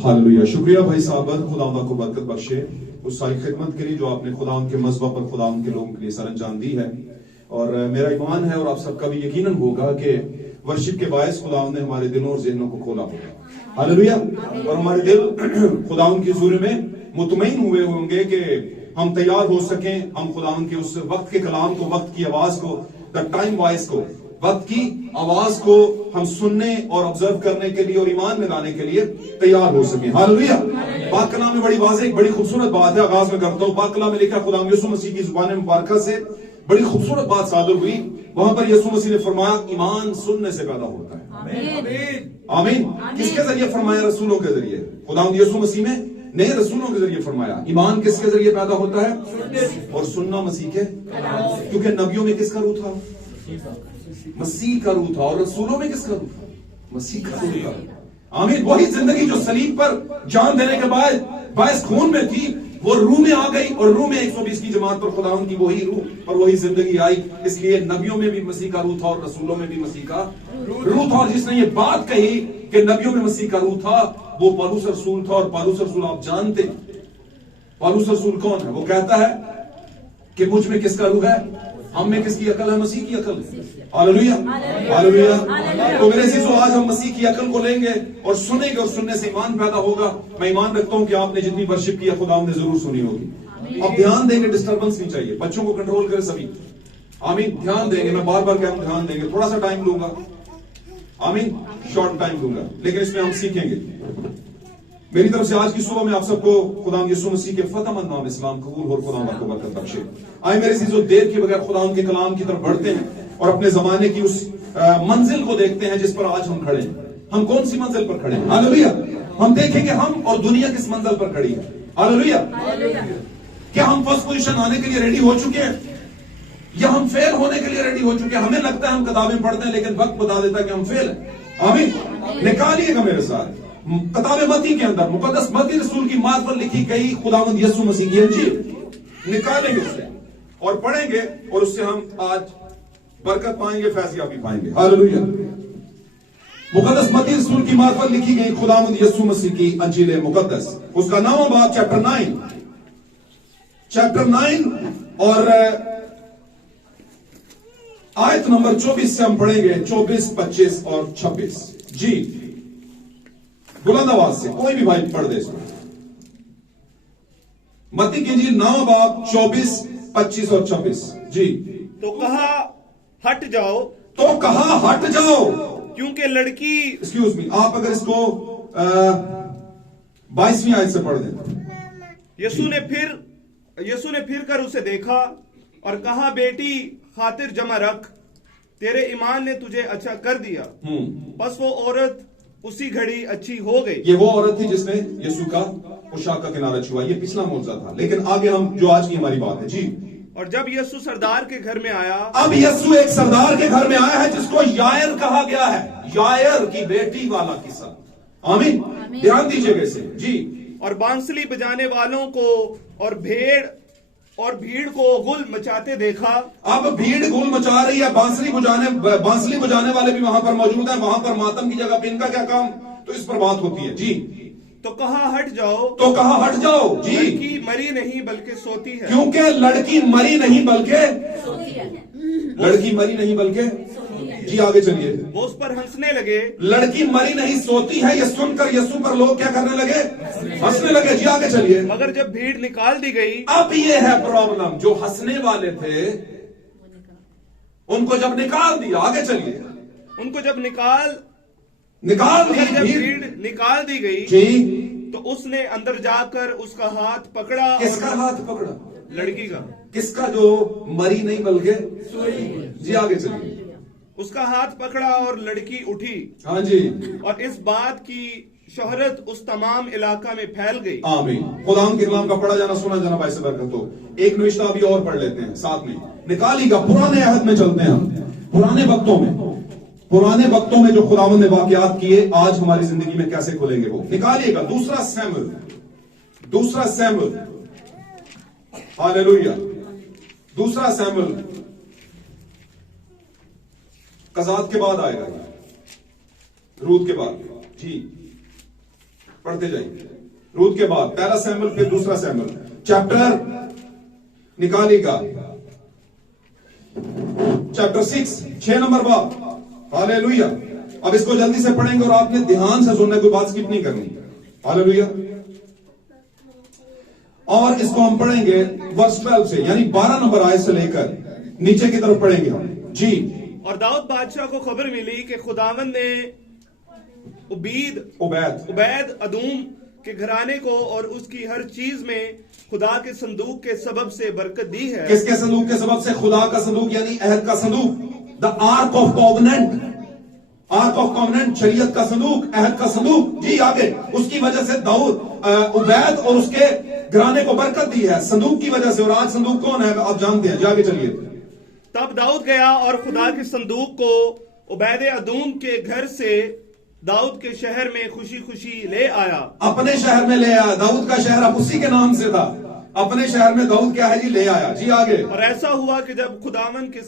Hallelujah. शुक्रिया भाई साहब, खुदा को बरकत बख्शे उस सारी खिदमत के लिए जो आपने खुदा के मज़बा पर खुदा के लोगों के लिए सरअंजाम दी है। और मेरा ईमान है और आप सबका भी यकीनन होगा कि वर्शिप के बायस खुदा ने हमारे दिलों और ज़हनों को खोला होगा। हालेलुया। और हमारे दिल खुदा के हुजूर में मुतमईन हुए होंगे कि हम तैयार हो सकें, हम खुदा के उस वक्त के कलाम को, वक्त की आवाज को, द टाइम वॉइस को, वक्त की आवाज को हम सुनने और ऑब्जर्व करने के लिए और ईमान में लाने के लिए तैयार हो सके। हालेलुया। पाक कलाम में बड़ी वाज़ेह, बड़ी खूबसूरत बात है। आगाज में करता हूं। पाक कलाम में लिखा, खुदा यीशु मसीह की जुबान मुबारक से बड़ी खूबसूरत बात सादर हुई। वहां पर यीशु मसीह ने फरमाया, ईमान सुनने से पैदा होता है। आमीन। किसके जरिए फरमाया? रसूलों के जरिए। खुदा यीशु मसीह में ने रसूलों के जरिए फरमाया। ईमान किसके जरिए पैदा होता है? और सुनना मसीह के, क्योंकि नबियों में किसका रूह था? मसीह का रूह था। और रसूलों में किसका रूह था? मसीह का रूह था। आमीन। वही जिंदगी जो सलीब पर जान देने के बाद बायस खून में थी, वो रूह में आ गई और रूह में 120 की जमात पर खुदा की वही रूह और वही जिंदगी आई। इसलिए नबियों में भी मसीह का रूह था और रसूलों में भी मसीह का रूह था। और जिसने ये बात कही कि नबियों में मसीह का रूह था, वो पौलुस रसूल था। और पौलुस रसूल आप जानते, पौलुस रसूल कौन है? वो कहता है कि मुझ में किसका रूह है? हम में किसकी अकल है? मसीह की अकल। Hallelujah, hallelujah. तो मेरे अजीजों, आज हम मसीह की अकल को लेंगे और सुनेंगे और सुनने से ईमान पैदा होगा। मैं ईमान रखता हूं कि आपने जितनी वर्शिप किया खुदा ने जरूर सुनी होगी। अब ध्यान देंगे, डिस्टर्बेंस नहीं चाहिए। बच्चों को कंट्रोल करें सभी। आमीन। ध्यान देंगे। मैं बार बार कह रहा हूं, ध्यान देंगे। थोड़ा सा टाइम लूंगा। आमीन। शॉर्ट टाइम लूंगा, लेकिन इसमें हम सीखेंगे। मेरी तरफ से आज की सुबह में आप सबको खुदा यीशु मसीह के फतेहमंद नाम इस्लाम कबूल और खुदा को बरकत बख्शे। आए मेरे अजीजों, देर के बगैर खुदा के कलाम की तरफ बढ़ते हैं और अपने जमाने की उस मंजिल को देखते हैं जिस पर आज हम खड़े हैं। हम कौन सी मंजिल पर खड़े हैं? हालेलुया। हम देखेंगे हम और दुनिया किस मंजिल पर खड़ी है। हालेलुया। क्या हम फर्स्ट पोजीशन आने के लिए रेडी हो चुके हैं या हम फेल होने के लिए रेडी हो चुके हैं? हमें लगता है हम किताबें पढ़ते हैं, लेकिन वक्त बता देता है कि हम फेल हैं। आमीन। निकालिएगा मेरे साथ किताब मती के अंदर मुकद्दस मती रसूल की मार्ग पर लिखी गई खुदावंद यीशु मसीह की इंजील निकालेंगे उससे और पढ़ेंगे और उससे हम आज बरकत पाएंगे, फैज़याबी पाएंगे। हालेलुया। मुकद्दस मती रसूल की मार्ग पर लिखी गई खुदावंद यीशु मसीह की इंजील मुकद्दस, उसका 9वां बाब चैप्टर 9 और आयत नंबर 24 से हम पढ़ेंगे। 24, 25 और 26। जी, बुलंद आवाज से कोई भी भाई पढ़ दे इसमें। मत्ती की इंजील 9वां बाब 24, 25 और 26। जी। तो कहा हट जाओ, तो कहा हट जाओ, क्योंकि लड़की, एक्सक्यूज मी, आप अगर इसको 22वीं आयत से पढ़ दें। यीशु ने फिर कर उसे देखा और कहा, बेटी खातिर जमा रख, तेरे ईमान ने तुझे अच्छा कर दिया। बस वो औरत उसी घड़ी अच्छी हो गई। ये वो औरत थी जिसने यीशु का पोशाक का किनारा छुआ। ये पिछला मौजूदा था, लेकिन आगे हम जो आज की हमारी बात है। जी। और जब यीशु सरदार के घर में आया, अब यीशु एक सरदार के घर में आया है जिसको यायर कहा गया है। यायर की बेटी वाला किस्सा। आमीन। ध्यान दीजिएगा इसे। जी। और बांसुरी बजाने वालों को और भीड़ को गुल मचाते देखा। अब भीड़ गुल मचा रही है। बांसुरी बजाने वाले भी वहां पर मौजूद हैं। वहां पर मातम की जगह पे इनका क्या काम? तो इस पर बात होती है। जी। तो कहा हट जाओ, तो कहा हट जाओ। जी। लड़की मरी नहीं बल्कि सोती है। क्योंकि लड़की मरी नहीं बल्कि सोती है। लड़की मरी नहीं बल्कि, जी आगे चलिए। वो उस पर हंसने लगे। लड़की मरी नहीं सोती है, ये सुनकर यीशु पर लोग क्या करने लगे? हंसने लगे। जी आगे चलिए। मगर जब भीड़ निकाल दी गई, अब ये है प्रॉब्लम। जो हंसने वाले थे उनको जब निकाल दिया, आगे चलिए, उनको जब जब भीड़ निकाल दी गई, जी, तो उसने अंदर जाकर उसका हाथ पकड़ा। किसका हाथ पकड़ा? लड़की का। किसका? जो मरी नहीं बल्कि, जी आगे चलिए। उसका हाथ पकड़ा और लड़की उठी। हाँ जी। और इस बात की शोहरत उस तमाम इलाका में फैल गई। आमीन। खुदा के कलाम का पढ़ा जाना सुना जाना भाई से बरकत हो। एक निविष्टा अभी और पढ़ लेते हैं साथ में। निकालिएगा। पुराने अहद में चलते हैं हम। पुराने वक्तों में जो खुदावंद ने वाकयात किए, आज हमारी जिंदगी में कैसे खुलेंगे वो निकालिएगा। दूसरा सैमुएल। हालेलुया। दूसरा सैमुएल कज़ात के बाद आएगा ये, रूत के बाद। जी पढ़ते जाइए। रूत के बाद पहला सैमुएल, फिर दूसरा सैमुएल, चैप्टर निकालेगा, चैप्टर 6 नंबर बाब। हालेलुया। अब इसको जल्दी से पढ़ेंगे और आपने ध्यान से सुनने, कोई बात स्किप नहीं करनी। हालेलुया। और इसको हम पढ़ेंगे वर्स 12 से, यानी 12 नंबर आयत से लेकर नीचे की तरफ पढ़ेंगे हम। जी। और दाऊद बादशाह को खबर मिली कि खुदावन ने उबैद अदूम के घराने को और उसकी हर चीज में खुदा के संदूक के सबब से बरकत दी है। किसके संदूक के सबब से? खुदा का संदूक, यानी अहद का संदूक, the arc of covenant. Arc of covenant, शरीयत का संदूक, अहद का संदूक। जी आगे। उसकी वजह से दाऊद उबैद और उसके घराने को बरकत दी है, संदूक की वजह से। और आज संदूक कौन है आप जानते हैं। जाके चलिए। तब दाऊद गया और खुदा के संदूक को उबैद अदूम के घर से दाऊद के शहर में खुशी खुशी ले आया। अपने शहर में ले आया। दाऊद का शहर अब उसी के नाम से था। अपने शहर में दाऊद क्या है जी? ले आया। जी आगे। और ऐसा हुआ कि जब खुदावन के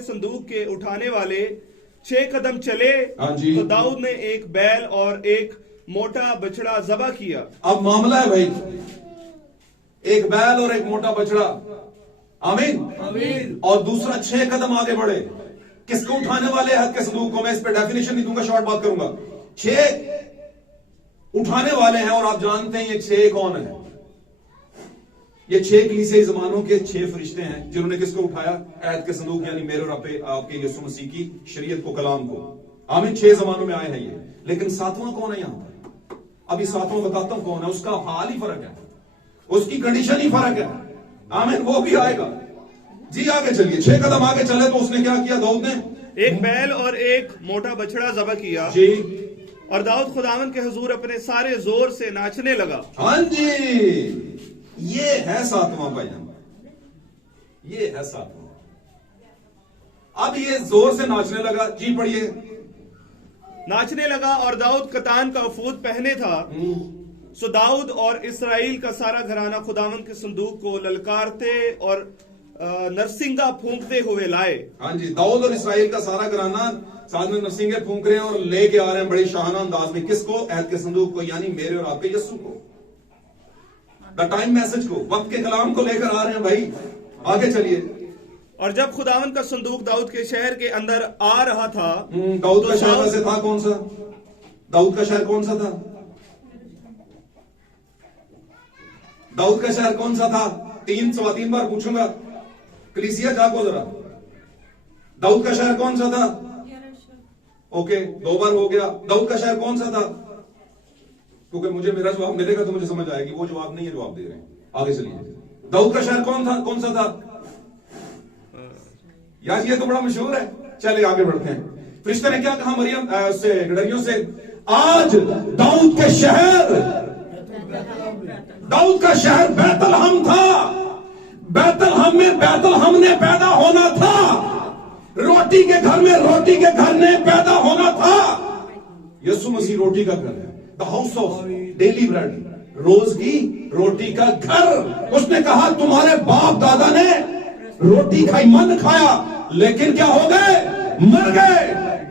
संदूक के उठाने वाले 6 कदम चले, तो दाऊद ने एक बैल और एक मोटा बछड़ा ज़बह किया। अब मामला है भाई, एक बैल और एक मोटा बछड़ा। आमीन। और दूसरा 6 कदम आगे बढ़े। किसको उठाने वाले हद के संदूक को? मैं इस पे डेफिनेशन नहीं दूंगा, शॉर्ट बात करूंगा। 6 उठाने वाले हैं। और आप जानते हैं ये 6 कौन है? ये 6 कलीसियाई ज़मानों के 6 फरिश्ते हैं जिन्होंने किसको उठाया? अहद के संदूक, यानी मेरे और आपके यीशु मसीह की शरीयत को, कलाम को। आमीन। 6 ज़मानों में आए हैं ये। लेकिन 7वां कौन है यहां? अभी 7वां बताता हूं कौन है। उसका हाल ही फर्क है, उसकी कंडीशन ही फर्क है। आमीन। वो भी आएगा। जी आगे चलिए। 6 कदम आगे चले तो उसने क्या किया? दाऊद ने एक बैल और एक मोटा बछड़ा ज़बह किया। जी। और दाऊद खुदावन के हुजूर अपने सारे जोर से नाचने लगा। हाँ जी, ये है 7वां भजन, ये है 7वां। अब ये जोर से नाचने लगा। जी पढ़िए। नाचने लगा और दाऊद कतान का अफूद पहने था। सो दाऊद और इसराइल का सारा घराना खुदावन के संदूक को ललकारते और नरसिंगा फूंकते हुए लाए। हाँ जी। दाऊद और इसराइल का सारा घराना साथ में नरसिंगे फूंक रहे हैं और लेके आ रहे हैं बड़े शाहाना अंदाज में। किसको? अहद के संदूक को, यानी मेरे और आपके यीशु को, द टाइम मैसेज को, वक्त के कलाम को लेकर आ रहे हैं भाई। आगे चलिए। और जब खुदावन का संदूक दाऊद के शहर के अंदर आ रहा था, दाऊद का शहर वैसे था कौन सा? दाऊद का शहर कौन सा था? दाऊद का शहर कौन सा था? 3 बार पूछूंगा। कलीसिया जागो जरा। दाऊद का शहर कौन सा था? ओके, 2 बार हो गया। दाऊद का शहर कौन सा था? क्योंकि मुझे मेरा जवाब मिलेगा तो मुझे समझ आएगी वो जवाब नहीं है जो आप दे रहे हैं। आगे चलिए। दाऊद का शहर कौन सा था? यार ये तो बड़ा मशहूर है। चलिए आगे बढ़ते हैं। फरिश्ते ने क्या कहा मरियम से, गडरियों से? आज दाऊद का शहर बैतलहम था। बैतलहम में बैतलहम ने पैदा होना था। रोटी के घर में रोटी के घर ने पैदा होना था। यीशु मसीह रोटी का घर है। The house of daily bread, रोज की रोटी का घर। उसने कहा तुम्हारे बाप दादा ने रोटी खाई, मन खाया, लेकिन क्या हो गए? मर गए।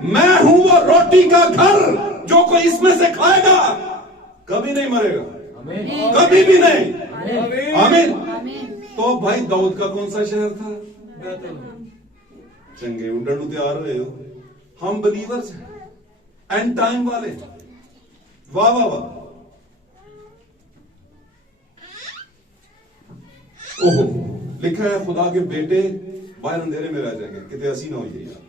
मैं हूं वो रोटी का घर, जो कोई इसमें से खाएगा कभी नहीं मरेगा, कभी भी नहीं। आमीन। तो भाई दाऊद का कौन सा शहर था? चंगे उड़न तैयार हुए हो। हम बिलीवर्स हैं, एंड टाइम वाले। वाह वाह वाह। ओहो, लिखा है खुदा के बेटे बाहर अंधेरे में रह जाएंगे। कितने हसी ना हो ये यार।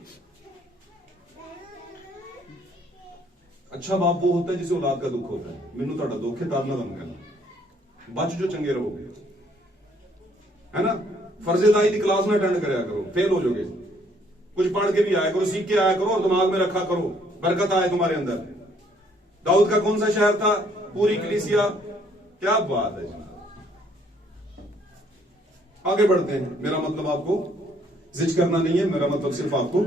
अच्छा बाप वो होता है जिसे औलाद का दुख होता है। मैनू ਤੁਹਾਡਾ दुख है दाद ना दम कहना बच जो चंगे रहोगे, है ना। फर्जेदाई की क्लास में अटेंड कराया करो, फेल हो जाओगे। कुछ पढ़ के भी आया करो, सीख के आया करो और दिमाग में रखा करो, बरकत आए तुम्हारे अंदर। दाऊद का कौन सा शहर था? पूरी कलीसिया। क्या बात है जनाब। आगे बढ़ते हैं। मेरा मतलब आपको जिज करना नहीं है, मेरा मतलब सिर्फ आपको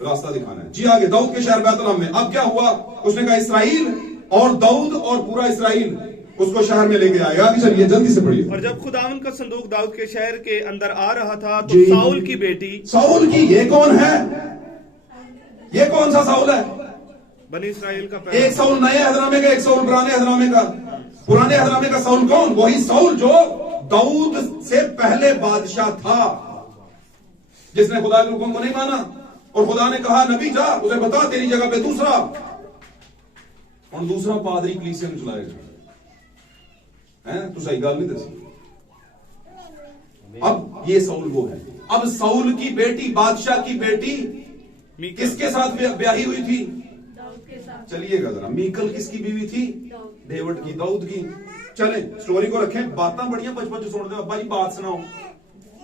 रास्ता दिखाना है। जी आगे। दाऊद के शहर बैतलहम में। अब क्या हुआ? उसने कहा इसराइल और दाऊद और पूरा इसराइल उसको शहर में लेके आएगा। आगे चलिए जल्दी से पढ़िए। और जब खुदावन का संदूक दाऊद के शहर के अंदर आ रहा था तो जी। साउल की बेटी, साउल की, ये कौन है? ये कौन सा साउल है? बनी इसराइल का एक पहला। साउल नए हजरामे का, एक साउल पुराने हजरामे का। पुराने हजरामे का साउल कौन? वही साउल जो दाऊद से पहले बादशाह था, जिसने खुदा के हुक्म को नहीं माना और खुदा ने कहा नबी जा उसे बता तेरी जगह पे दूसरा, और दूसरा पादरी कलीसिया में चलाएगा। हैं तो सही गल नहीं दस। अब ये साउल वो है। अब साउल की बेटी, बादशाह की बेटी किसके साथ ब्याही हुई थी? चलिएगा जरा, मीकल किसकी बीवी थी? डेविड की, दाऊद की। चले स्टोरी को रखें, बातें बढ़िया बचपन से सुन दे। अब्बा जी बात सुनाओ,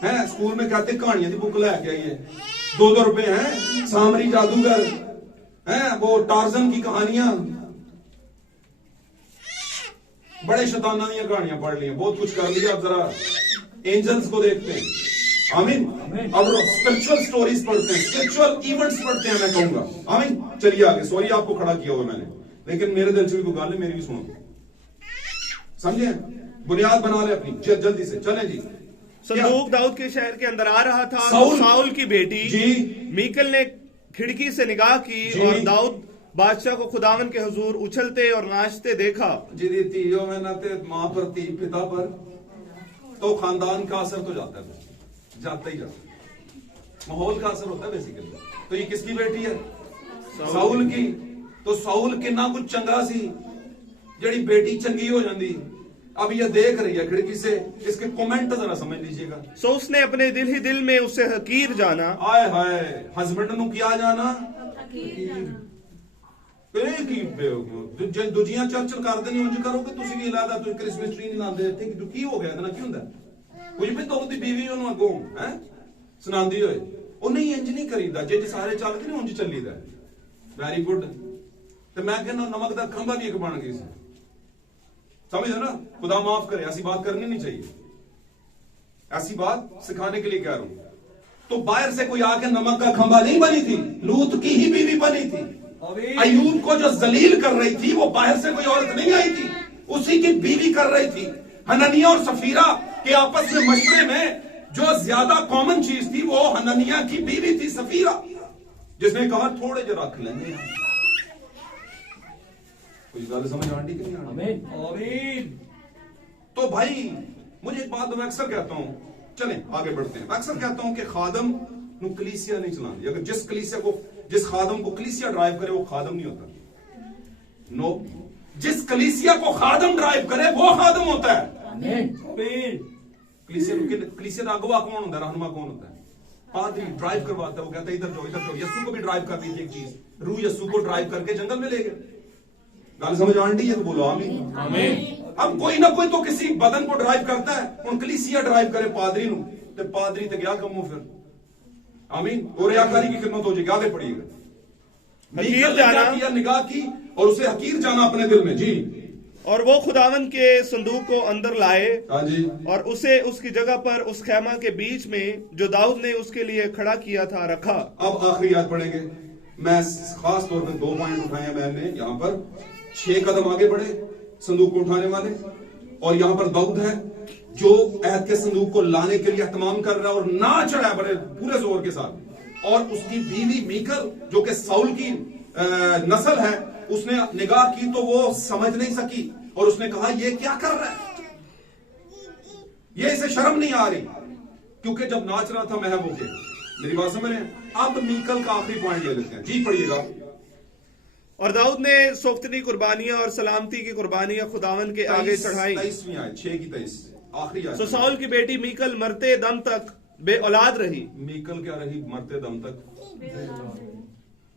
हैं स्कूल में कहते कहानियां की बुक लेके आइए, 2-2 रुपए हैं। सामरी जादूगर, हैं वो टार्जन की कहानियां, बड़े शैताना दी कहानियां पढ़ ली, बहुत कुछ कर लिया। अब जरा एंजल्स को देखते हैं। आमीन। अब स्पिरिचुअल स्टोरीज पढ़ते हैं, स्पिरिचुअल इवेंट्स पढ़ते हैं, मैं कहूंगा। आमीन। चलिए आगे। सॉरी आपको खड़ा किया हुआ मैंने, लेकिन मेरे दिल से भी कोई गाल है, मेरी भी सुनो, समझे? बुनियाद बना ले अपनी, जल्दी से चलें जी। संदूक दाऊद के शहर के अंदर आ रहा था। साउल की बेटी जी मीकल ने खिड़की से निगाह की और दाऊद बादशाह को खुदावन के हुजूर उछलते और नाचते देखा। जी तीयो में नाते मां पर ती, पिता पर, तो खानदान का असर तो जाता है, जाता ही जाता है, माहौल का असर होता है बेसिकली। तो ये किसकी बेटी है? साउल की। तो साउल किन्ना कुछ चंगा सी, जड़ी बेटी चंगी हो जाती। अब ये देख रही है खिड़की से, इसके कमेंट जरा समझ लीजिएगा। सो उसने अपने दिल ही दिल में उसे हकीर जाना। आए हाय, हस्बैंड नु किया जाना दूजियां चर्चल करते नहीं, उंज करोगे तुसी भी लादा, तुम क्रिसमस ट्री नहीं लाते इत्थे, कि की हो गया इतना की हुंदा? कुछ भी तो उसकी बीवी ओनू अगों हैं सुनांदी होए, ओ नहीं इंज नहीं करीदा, जे सारे चलदे नहीं उंज चलीदा। Very good. ते मैं कहना नमक दा खंभा भी एक बन गई सी, समझो ना? खुदा माफ करे, ऐसी बात करनी नहीं चाहिए, ऐसी बात सिखाने के लिए कह रहा हूं। तो बाहर से कोई आके नमक का खंभा नहीं बनी थी, लूत की ही बीवी बनी थी। अयूब को जो जलील कर रही थी वो बाहर से कोई औरत नहीं आई थी, उसी की बीवी कर रही थी। हननिया और सफीरा के आपस में मशवरे में जो ज्यादा कॉमन चीज थी वो हननिया की बीवी थी सफीरा, जिसने कहा थोड़े जो रख लेंगे। कोई गल समझ आंटी कि नहीं आंटी? तो भाई मुझे एक बात मैं अक्सर कहता हूं, चलें आगे बढ़ते हैं। अक्सर कहता हूं कि खादम नु कलीसिया नहीं चलानी। अगर जिस खादम को कलीसिया ड्राइव करे वो खादम नहीं होता। नो, जिस कलीसिया को खादम ड्राइव करे वो खादम होता है। कलीसिया का अगवा कौन होता है? रहनुमा कौन होता है? पादरी ड्राइव करवाता है, वो कहता है इधर जाओ इधर जाओ। यस्सु को भी ड्राइव कर दी थी एक चीज, रूह यस्सु को ड्राइव करके जंगल में ले गए। गाल समझ आंटी है तो बोलो आमीन। आमीन। अब कोई ना कोई तो किसी बदन को ड्राइव करता है, उन कलीसिया ड्राइव करे पादरी नु, ते पादरी ते क्या कमो फिर? आमीन। और रियाकारी की खिदमत हो जाएगी। आगे पढ़िएगा। हकीर जाना किया, निगाह की और उसे हकीर जाना अपने दिल में। जी। और वो खुदावन के संदूक को अंदर लाए। हाँ जी। और उसे उसकी जगह पर उस खैमा के बीच में जो दाऊद ने उसके लिए खड़ा किया था रखा। अब आखिरी याद पढ़ेंगे। मैं खास तौर पे 2 पॉइंट उठाए मैंने यहाँ पर। 6 कदम आगे बढ़े संदूक को उठाने वाले, और यहाँ पर दाऊद है जो ऐद के संदूक को लाने के लिए एहतमाम कर रहा है और नाच रहा है बड़े पूरे जोर के साथ। और उसकी बीवी मीकल जो कि साउल की नस्ल है, उसने निगाह की तो वो समझ नहीं सकी और उसने कहा ये क्या कर रहा है, ये इसे शर्म नहीं आ रही, क्योंकि जब नाच रहा था महब होके। मेरी बात समझ रहे हैं? अब मीकल का आखिरी पॉइंट ले लेते हैं। जी पढ़िएगा। और दाऊद ने सोख्तनी कुर्बानियां और सलामती की कुर्बानियां खुदावन के आगे चढ़ाई। 23वीं आयत, 6 की 23 आखिरी आयत। सो साउल की बेटी मीकल मरते दम तक बे औलाद रही। मीकल क्या रही? मरते दम तक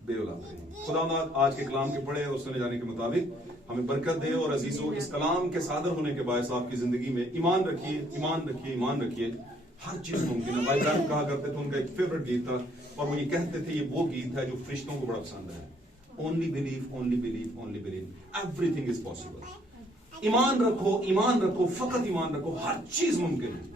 बेऔलाद रही। खुदा आज के कलाम के पढ़े और सुने जाने के मुताबिक हमें बरकत दे। और अजीजों, इस कलाम के सादर होने के बाद आपकी जिंदगी में ईमान रखिए, ईमान रखिए, ईमान रखिए। हर चीज मुमकिन है। भाई बहन कहा करते थे, उनका एक फेवरेट गीत था और वो ये कहते थे, ये वो गीत है जो फरिश्तों को बड़ा पसंद है। Only believe, only believe, only believe, everything is possible. ईमान रखो, ईमान रखो, फकत ईमान रखो, हर चीज मुमकिन है।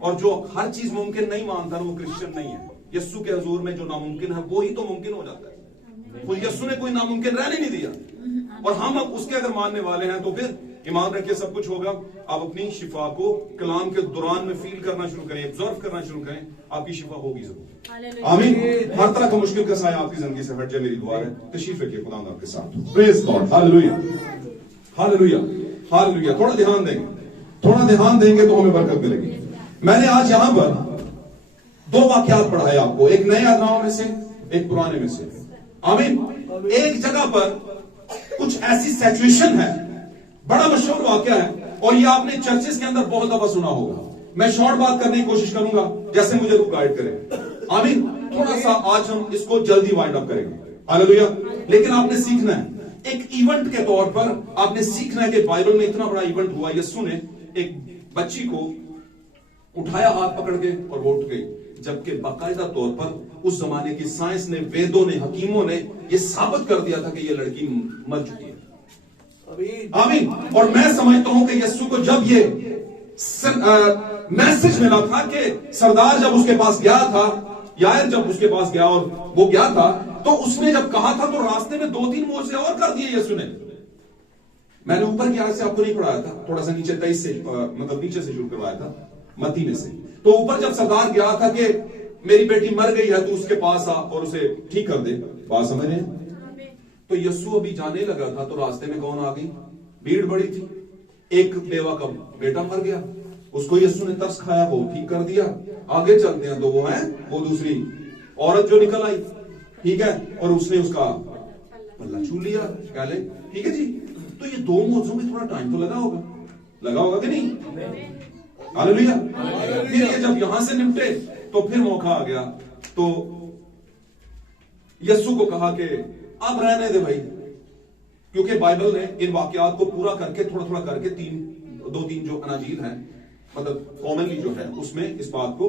और जो हर चीज मुमकिन नहीं मानता वो क्रिश्चियन नहीं है। यस्सु के हजूर में जो नामुमकिन है वो ही तो मुमकिन हो जाता है। तो यस्सु ने कोई नामुमकिन रहने नहीं दिया, और हम अब उसके अगर मानने वाले हैं तो फिर ईमान रखिए सब कुछ होगा। आप अपनी शिफा को कलाम के दौरान में फील करना शुरू करें, ऑब्जर्व करना शुरू करें, आपकी शिफा होगी जरूर। आमीन। हर तरह का मुश्किल का साया आपकी जिंदगी से हट जाए, मेरी दुआ है। तशरीफ रखिए, खुदा आपके साथ। Praise God, hallelujah, hallelujah, hallelujah. थोड़ा ध्यान देंगे, थोड़ा ध्यान देंगे तो हमें बरकत मिलेगी। मैंने आज यहां पर 2 वाकयात पढ़ाए आपको, एक नए अदनाओं में से, एक पुराने में से। आमीन। एक जगह पर कुछ ऐसी सिचुएशन है, बड़ा मशहूर वाकया है, और ये आपने चर्चेस के अंदर बहुत दफा सुना होगा। मैं शॉर्ट बात करने की कोशिश करूंगा, जैसे मुझे रूह गाइड करे। आमीन। थोड़ा सा आज हम इसको जल्दी वाइंड अप करेंगे, हालेलुया। लेकिन आपने सीखना है, एक इवेंट के तौर पर आपने सीखना है कि बाइबल में इतना बड़ा इवेंट हुआ। यीशु ने एक बच्ची को उठाया हाथ पकड़ के और वो उठ गई, जबकि बाकायदा तौर पर उस जमाने की साइंस ने, वेदों ने, हकीमों ने यह साबित कर दिया था कि यह लड़की मर चुकी है। आमीन। और मैं समझता हूं कि यीशु को जब ये मैसेज मिला था कि सरदार जब उसके पास गया था, यायर जब उसके पास गया और वो गया था, तो उसने जब कहा था तो रास्ते में 2-3 मोजे और कर दिए यीशु ने। मैंने ऊपर की आयत से आपको नहीं पढ़ाया था, थोड़ा सा नीचे 23 से मतलब नीचे से शुरू करवाया था, मत्ती में से। तो ऊपर जब सरदार गया था कि मेरी बेटी मर गई है, तो उसके पास आ और उसे ठीक कर दे। बात समझ रहे हैं? तो यीशु अभी जाने लगा था, तो रास्ते में कौन आ गई? भीड़ बड़ी थी। एक बेवा का बेटा मर गया, उसको यीशु ने तरस खाया, वो ठीक कर दिया। आगे चलते हैं तो वो दूसरी औरत जो निकल आई, ठीक है, और उसने उसका पल्ला छू लिया, कह ले ठीक है जी। तो ये 2 मौजों में थोड़ा टाइम तो लगा होगा कि नहीं? हालेलुया। फिर ये जब यहां से निपटे तो फिर मौका आ गया, तो यीशु को कहा कि अब रहने दे भाई, क्योंकि बाइबल ने इन वाकयात को पूरा करके थोड़ा थोड़ा करके 2-3 जो अनाजील हैं, मतलब कॉमनली जो है, उसमें इस बात को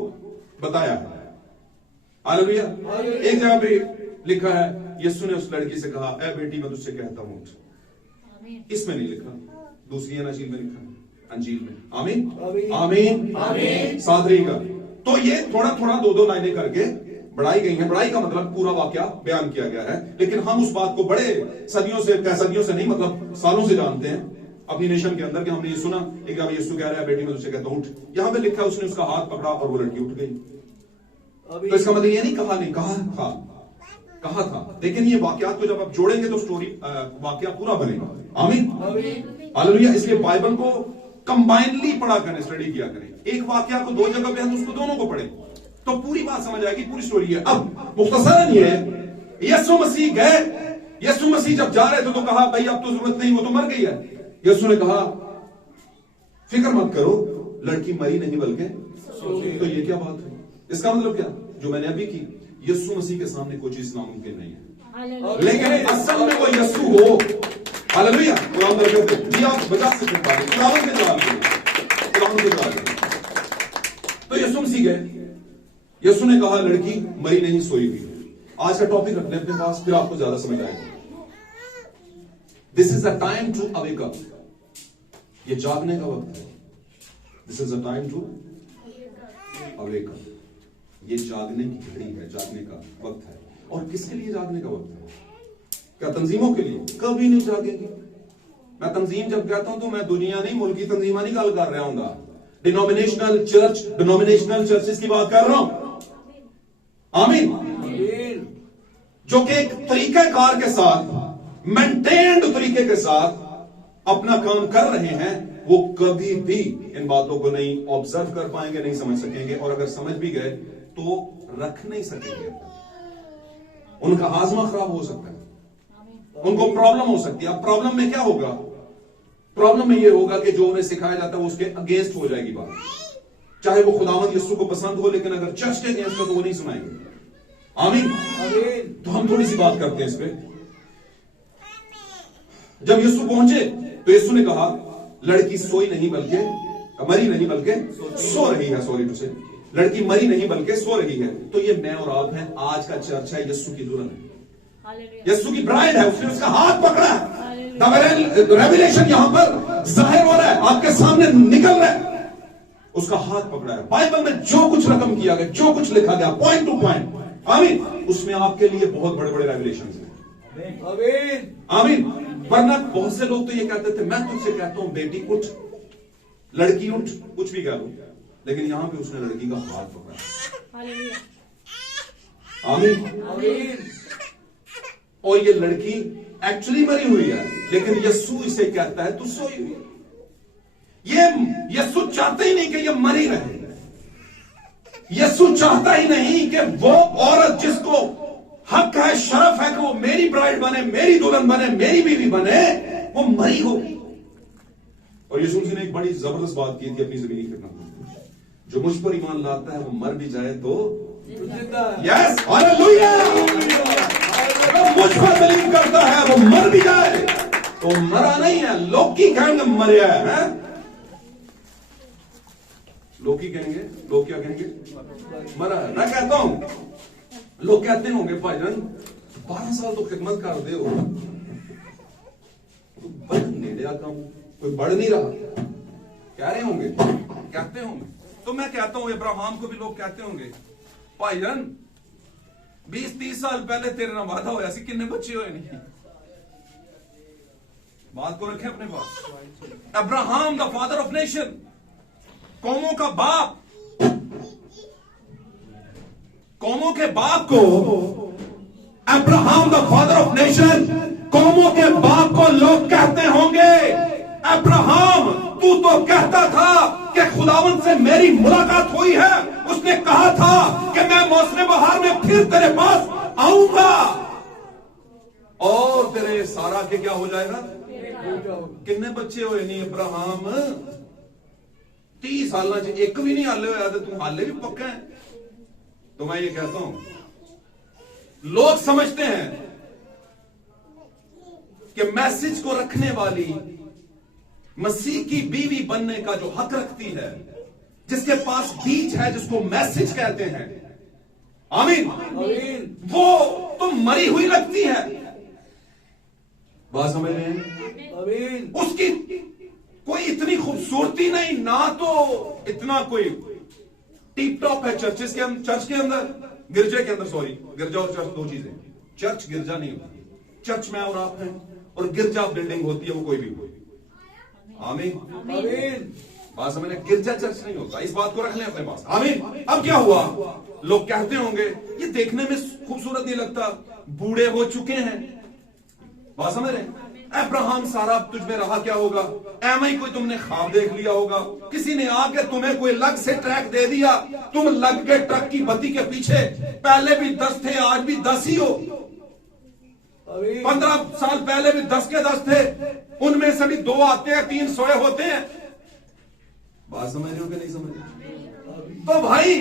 बताया है। हालेलुया। एक जगह पे लिखा है, यीशु ने उस लड़की से कहा, ए बेटी मैं तुझसे कहता हूं। इसमें नहीं लिखा, दूसरी अनाजील में लिखा, अंजील में। आमीन, आमीन, आमीन। सादरी का तो ये थोड़ा थोड़ा 2-2 लाइनें करके बढ़ाई गई हैं। बढ़ाई का मतलब पूरा वाकया बयान किया गया है, लेकिन हम उस बात को बड़े सदियों से नहीं, मतलब सालों से जानते हैं अपनी नेशन के अंदर, कि हमने ये सुना एक यीशु कह रहा है बेटी मैं तुझसे कहता हूं उठ। यहां पे लिखा है उसने उसका हाथ पकड़ा और वो लड़की उठ गई। तो इसका मतलब ये नहीं कहा था। लेकिन ये वाकयात को जब आप जोड़ेंगे तो स्टोरी वाकया पूरा बनेगा। आमीन, हालेलुया। इसलिए बाइबल को कंबाइनली पढ़ा करें, स्टडी किया करें। एक वाकया को 2 जगह पे हम उसको दोनों को पढ़ें तो पूरी बात समझ आएगी, पूरी स्टोरी है। अब मुख्तसरन ये यीशु मसीह गए, यीशु मसीह जब जा रहे थे तो कहा भाई अब तो जरूरत नहीं, वो तो मर गई है। यीशु ने कहा फिक्र मत करो, लड़की मरी नहीं बल्कि तो ये क्या बात है? इसका मतलब क्या? जो मैंने अभी की, यीशु मसीह के सामने कोई चीज नामुमकिन नहीं है, लेकिन असल में वो यीशु हो। हालेलुया। कुरान बरकत दे जी, आप बचा सकते हैं कुरान के जवाब। तो यीशु मसीह गए, यीशु ने कहा लड़की मरी नहीं सोई हुई। आज का टॉपिक रखने अपने पास, फिर आपको ज्यादा समझ आएगा। This is a time to awake up. ये जागने का वक्त है। This is a time to awake up. ये जागने की घड़ी है, जागने का वक्त है। और किसके लिए जागने का वक्त है? क्या तंजीमों के लिए? कभी नहीं जागेंगे। मैं तंजीम जब कहता हूं तो मैं दुनिया नहीं, मुल्की तंजीमा नहीं गल कर रहा हूं, डिनोमिनेशनल चर्चेस की बात कर रहा हूं। आमीन। जो कि एक तरीकेकार के साथ, मेंटेन्ड तरीके के साथ अपना काम कर रहे हैं, वो कभी भी इन बातों को नहीं ऑब्जर्व कर पाएंगे, नहीं समझ सकेंगे, और अगर समझ भी गए तो रख नहीं सकेंगे। उनका हाजमा खराब हो सकता है, उनको प्रॉब्लम हो सकती है। अब प्रॉब्लम में क्या होगा? प्रॉब्लम में यह होगा कि जो उन्हें सिखाया जाता है वो उसके अगेंस्ट हो जाएगी बात, चाहे वो खुदावंद यीशु को पसंद हो, लेकिन अगर चर्च के अगेंस्ट हो तो वो नहीं सुनाएंगे। आमीन। तो हम थोड़ी सी बात करते हैं इस पे। जब यीशु पहुंचे तो यीशु ने कहा लड़की सोई नहीं बल्कि मरी नहीं बल्कि सो रही है। सॉरी टू से, लड़की मरी नहीं बल्कि सो रही है। तो ये मैं और आप हैं, आज का चर्च है, यीशु की दुल्हन है, यीशु की ब्राइड है। उसने उसका हाथ पकड़ा है। रेवलेशन यहां पर जाहिर हो रहा है, आपके सामने निकल रहा है। उसका हाथ पकड़ा है। बाइबल में जो कुछ रकम किया गया, जो कुछ लिखा गया, पॉइंट टू पॉइंट, आमीन, उसमें आपके लिए बहुत बड़े बड़े रेवलेशन हैं। आमीन। वरना बहुत से लोग तो ये कहते थे, मैं तुझसे कहता हूं बेटी उठ, लड़की उठ, कुछ भी कह लो, लेकिन यहां पे उसने लड़की का हाथ पकड़ा। आमीन। और ये लड़की एक्चुअली मरी हुई है, लेकिन यस्सु इसे कहता है तू सोई हुई है। ये यस्सु चाहते ही नहीं कि ये मरी रहे। यस्सु चाहता ही नहीं कि वो औरत जिसको हक है, शरफ है कि वो मेरी ब्राइड बने, मेरी दुल्हन बने, मेरी बीवी बने, वो मरी हो। और यीशु मसीह ने एक बड़ी जबरदस्त बात की थी अपनी ज़मीनी खिदमत में, जो मुझ पर ईमान लाता है वो मर भी जाए तो यस, हालेलुया। जो मुझ पर बिलीव करता है वो मर भी जाए तो मरा नहीं है। लोग की कहेंगे मरिया है, लोग की कहेंगे, लोग क्या कहेंगे, मरा है। मैं कहता हूं लोग कहते होंगे भाईजान 12 साल तो खिदमत कर दे हो, तो बढ़ नेड़े आता हूं, कोई बढ़ नहीं रहा, कह रहे होंगे, कहते होंगे। तो मैं कहता हूं अब्राहम को भी लोग कहते होंगे भाईजान 20-30 साल पहले तेरे नाल वादा होया सी, किन्ने बच्चे होए नहीं। बात को रखें अपने पास। Abraham the father of nation, कौमों का बाप, कौमों के बाप को Abraham the father of nation, कौमों के बाप को लोग कहते होंगे अब्राहम तू तो कहता था कि खुदावंद से मेरी मुलाकात हुई है, उसने कहा था कि मैं मौसम बहार में फिर तेरे पास आऊंगा और तेरे सारा के क्या हो जाएगा, किन्ने बच्चे होए नहीं अब्राहम, 30 साल एक भी नहीं हाले होया, तू हाले भी पक्का है। तो मैं ये कहता हूं लोग समझते हैं कि मैसेज को रखने वाली मसीह की बीवी बनने का जो हक रखती है, जिसके पास बीज है, जिसको मैसेज कहते हैं, आमीन, वो तो मरी हुई लगती है। बात समझ रहे हैं? उसकी कोई इतनी खूबसूरती नहीं, ना तो इतना कोई टिप टॉप है चर्च के अंदर, गिरजे के अंदर, सॉरी, गिरजा और चर्च दो चीजें। चर्च गिरजा नहीं होती, चर्च में और आप हैं, और गिरजा बिल्डिंग होती है, वो कोई भी हो। आमीन। बात समझ, गिरजा चर्च नहीं होता, इस बात को रख लें अपने पास। आमीन। अब क्या हुआ, लोग कहते होंगे ये देखने में खूबसूरत नहीं लगता, बूढ़े हो चुके हैं। बात समझ रहे, अब्राहम सारा तुझ में रहा क्या होगा, एम ही कोई तुमने ख्वाब देख लिया होगा, किसी ने आके तुम्हें कोई लग से ट्रैक दे दिया, तुम लग के ट्रक की बत्ती के पीछे, पहले भी 10 थे, आज भी 10 ही हो, 15 साल पहले भी 10 के 10 थे, उनमें से भी 2 आते हैं, 3 सोए होते हैं। बात समझ रहे हो कि नहीं समझ रहे? तो भाई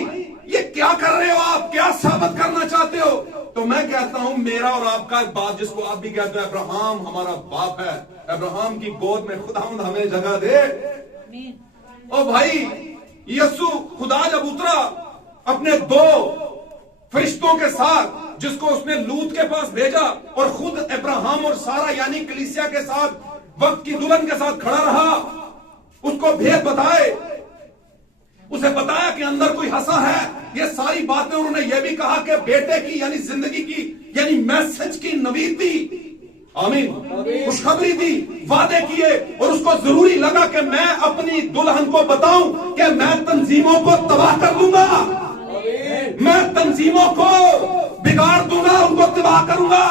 ये क्या कर रहे हो आप, क्या साबित करना चाहते हो? तो मैं कहता हूं मेरा और आपका एक बात, जिसको आप भी कहते हैं अब्राहम हमारा बाप है, अब्राहम की गोद में खुदावंद हमें जगह दे। ओ भाई यीशु खुदा जब उतरा अपने 2 फरिश्तों के साथ, जिसको उसने लूत के पास भेजा, और खुद अब्राहम और सारा यानी कलीसिया के साथ, वक्त की दुल्हन के साथ खड़ा रहा, उसको भेद बताए, उसे बताया कि अंदर कोई हंसा है, ये सारी बातें उन्होंने ये भी कहा कि बेटे की यानी जिंदगी की यानी मैसेज की नवीद दी, आमीन, खुशखबरी दी, वादे किए, और उसको जरूरी लगा कि मैं अपनी दुल्हन को बताऊं कि मैं तंजीमों को तबाह कर दूंगा, मैं तंजीमों को बिगाड़ दूंगा, उनको तबाह करूंगा।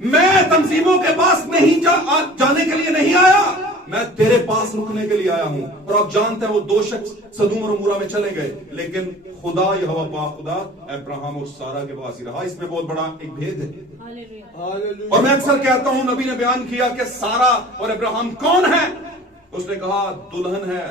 मैं तंजीमों के पास नहीं जाने के लिए नहीं आया, मैं तेरे पास रुकने के लिए आया हूं। और आप जानते हैं वो 2 शख्स सदूम और उमरा में चले गए, लेकिन खुदा यहोवा पाक खुदा अब्राहम और सारा के पास ही रहा। इसमें बहुत बड़ा एक भेद है। और मैं अक्सर कहता हूं, नबी ने बयान किया कि सारा और अब्राहम कौन है, उसने कहा दुल्हन है,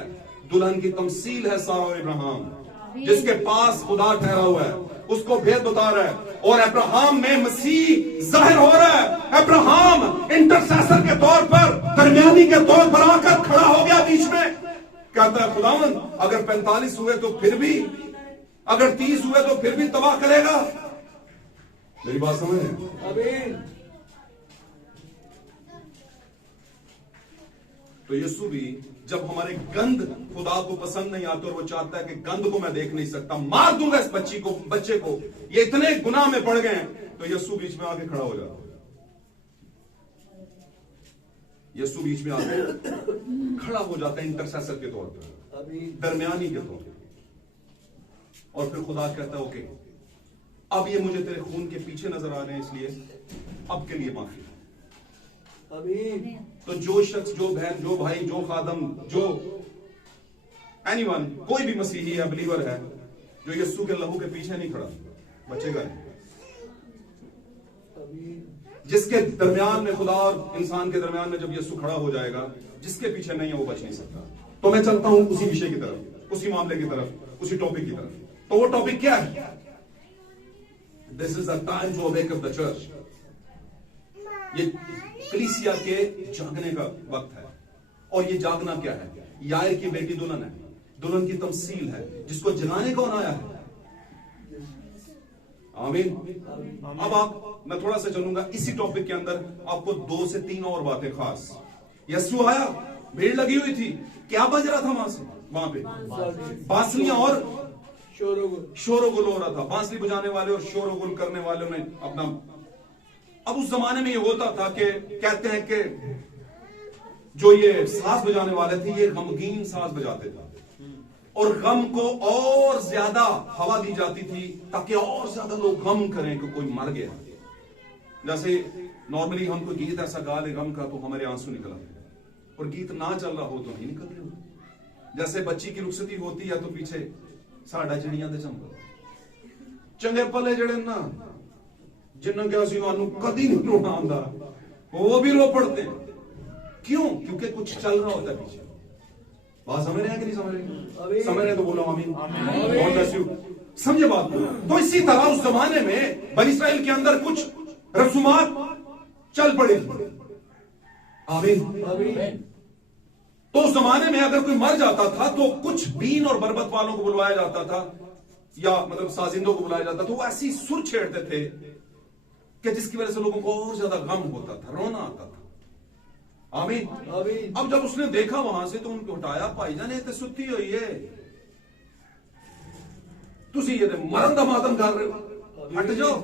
दुल्हन की तमसील है सारा और अब्राहम, जिसके पास खुदा ठहरा हुआ है, उसको भेद बता रहा है, और अब्राहम में मसीह जाहिर हो रहा है। अब्राहम इंटरसेसर के तौर पर, दरमियानी के तौर पर आकर खड़ा हो गया बीच में, कहता है खुदावंद अगर 45 हुए तो फिर भी, अगर 30 हुए तो फिर भी तबाह करेगा। मेरी बात समझ रहे? तो यीशु भी जब हमारे गंध खुदा को पसंद नहीं आते और वो चाहता है कि गंध को मैं देख नहीं सकता, मार दूंगा इस बच्चे को, ये इतने गुनाह में पड़ गए, तो यीशु बीच में आके खड़ा हो जाता है। यीशु बीच में आके खड़ा हो जाता है इंटरसेसर के तौर पर, दरमियानी के तौर पर, और फिर खुदा कहता है ओके, अब ये मुझे तेरे खून के पीछे नजर आ रहे हैं, इसलिए अब के लिए माफी। तो जो शख्स, जो बहन, जो भाई, जो खादम, जो एनीवन, कोई भी मसीही है, बिलीवर है, जो यीशु के लहू के पीछे नहीं खड़ा, बचेगा नहीं। जिसके दरमियान में, खुदा और इंसान के दरमियान में जब यीशु खड़ा हो जाएगा, जिसके पीछे नहीं है वो बच नहीं सकता। तो मैं चलता हूं उसी विषय की तरफ, उसी मामले की तरफ, उसी टॉपिक की तरफ। तो वो टॉपिक क्या है? This is the time to awake up the church. ये कलीसिया के जागने का वक्त है। और ये जागना क्या है? यायर की बेटी दुल्हन है, दुल्हन की तमसील है, जिसको जगाने कौन आया है? आमीन। अब मैं थोड़ा सा चलूंगा इसी टॉपिक के अंदर, आपको 2 से 3 और बातें खास। यीशु आया, भीड़ लगी हुई थी, क्या बज रहा था वहां पे? बांसुरियां और शोरगुल हो रहा था। बांसुरी बजाने वाले और शोरगुल करने वालों ने अपना, अब उस जमाने में ये होता था कि कहते हैं कि जो ये साज बजाने वाले थे, ये गमगीन साज बजाते थे, और गम को और ज्यादा हवा दी जाती थी ताकि और ज्यादा लोग गम करें कि कोई मर गया। जैसे नॉर्मली हम कोई गीत ऐसा गा ले गम का तो हमारे आंसू निकल आते हैं, और गीत ना चल रहा हो तो नहीं निकल रहे हो। जैसे बच्ची की रुखसती होती है तो पीछे साडा चिड़ियां दे चंबल, चंगे पले जड़े ना जिन्होंने क्या कदी नहीं रोना आंदा, वो भी रो पड़ते हैं। क्यों? क्योंकि कुछ चल रहा होता है पीछे। बात समझ रहे हैं कि नहीं समझ रहे? समझ रहे तो बोलो आमीन। God bless you. समझे बात को? तो इसी तरह उस जमाने में बनी इस्राएल के अंदर कुछ रसूमात चल पड़े। आमीन। तो उस जमाने में अगर कोई मर जाता था तो कुछ बीन और बरबत वालों को बुलवाया जाता था, या मतलब साजिंदों को बुलाया जाता था। वो ऐसी सुर छेड़ते थे कि जिसकी वजह से लोगों को और ज्यादा गम होता था, रोना आता था। आमीन। अब जब उसने देखा वहां से तो उनको हटाया, भाईजान ये तो सुती हुई है, तुसी ये मरण दा मातम कर रहे हो, हट जाओ।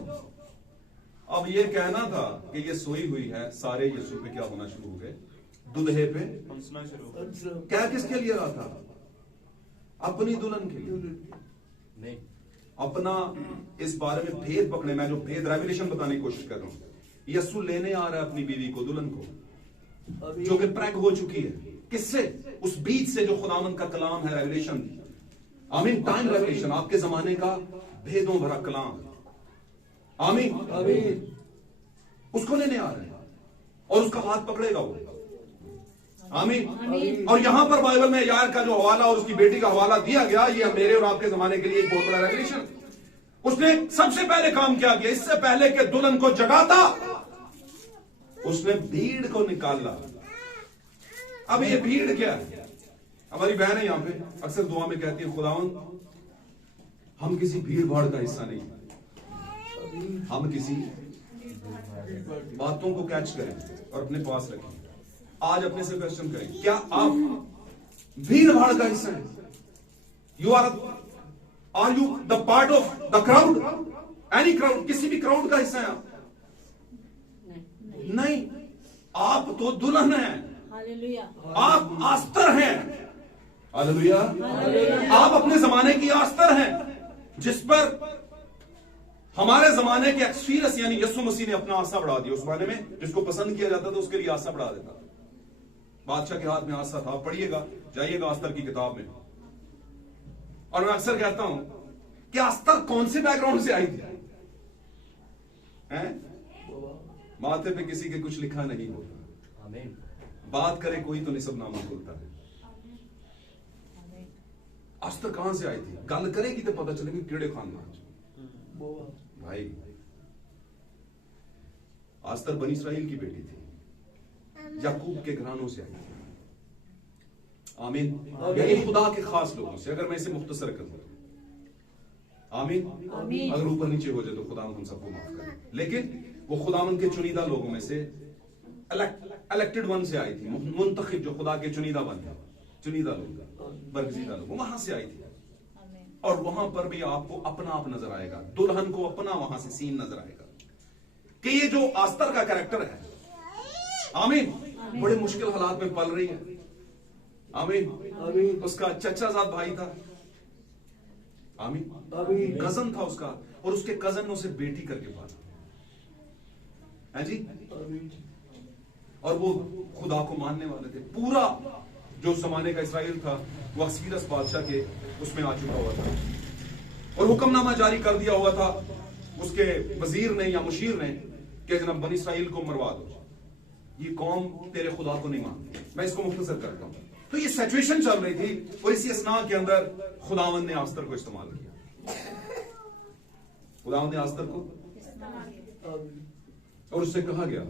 अब ये कहना था कि ये सोई हुई है, सारे यीशु पे क्या होना शुरू हो गए? दुल्हे पे हंसना शुरू। क्या किसके लिए रहा था? अपनी दुल्हन के लिए नहीं, अपना इस बारे में भेद पकड़े। मैं जो भेद रेवलेशन बताने की कोशिश कर रहा हूं, यीशु लेने आ रहा है अपनी बीवी को, दुल्हन को, जो कि प्रेग हो चुकी है। किससे? उस बीच से जो खुदावंद का कलाम है, रेवलेशन। आमीन। टाइम रेवलेशन, आपके जमाने का भेदों भरा कलाम। आमीन। उसको लेने आ रहे हैं और उसका हाथ पकड़ेगा वो। आमीन। और यहां पर बाइबल में यार का जो हवाला और उसकी बेटी का हवाला दिया गया, ये मेरे और आपके जमाने के लिए एक बहुत बड़ा रेवलेशन। उसने सबसे पहले काम क्या किया? इससे पहले कि दुल्हन को जगाता, उसने भीड़ को निकाला। अब ये भीड़ क्या है? हमारी बहन है यहां पे, अक्सर दुआ में कहती है, खुदावंद हम किसी भीड़ भाड़ का हिस्सा नहीं, हम किसी बातों को कैच करें और अपने पास रखें। आज अपने से क्वेश्चन करें, क्या आप भीड़ भाड़ का हिस्सा हैं? You are you the part of the crowd? Any crowd, किसी भी क्राउड का हिस्सा है आप? नहीं, आप तो दुल्हन हैं, आप आस्तर हैं। हालेलुया। आप अपने जमाने की आस्तर हैं, जिस पर हमारे जमाने के एक्सपीरियंस यानी यीशु मसीह ने अपना आशा बढ़ा दिया। उस जमाने में जिसको पसंद किया जाता था उसके लिए आशा बढ़ा देता। बादशाह के हाथ में आशा था, पढ़िएगा, जाइएगा अस्तर की किताब में। और मैं अक्सर कहता हूं कि अस्तर कौन से बैकग्राउंड से आई थी? माथे पे किसी के कुछ लिखा नहीं होता। आमीन। बात करे कोई तो निसबनामा खुलता है। अस्तर कहां से आई थी? गल करेगी तो पता चलेगी केड़े खानदान भाई। अस्तर बनी इस्राइल की बेटी थी, याकूब के घरानों से आई थी। आमीन। यानी खुदा के खास लोगों से, अगर मैं इसे मुख्तसर कर दूं। आमीन। अगर ऊपर नीचे हो जाए तो खुदा हम सबको माफ करे, लेकिन वो खुदावंद के चुनीदा लोगों में से, इलेक्टेड वन से आई थी, मुंतखब, जो खुदा के चुनीदा वन है, चुनीदा लोग, बरगजीदा लोग, वहां से आई थी। और वहां पर भी आपको अपना आप नजर आएगा, दुल्हन को अपना वहां से सीन नजर आएगा कि ये जो आस्तर का कैरेक्टर है, आमीन, बड़े मुश्किल हालात में पल रही है। आमीन। उसका चचाजाद भाई था, आमीन, कजन था उसका, और उसके कजन ने उसे बेटी करके पाला है जी। और वो खुदा को मानने वाले थे। पूरा जो जमाने का इसराइल था वो अक्सीरस बादशाह के उसमें आ चुका हुआ था, और हुक्मनामा जारी कर दिया हुआ था उसके वजीर ने या मुशीर ने कि जनाब बनी इसराइल को मरवा दो, ये कौम तेरे खुदा को नहीं मानती। मैं इसको मुख्तसर करता हूं। तो ये सिचुएशन चल रही थी, और इसी असना के अंदर खुदावन ने आस्तर को इस्तेमाल किया। खुदावन ने आस्तर को, और उससे कहा गया,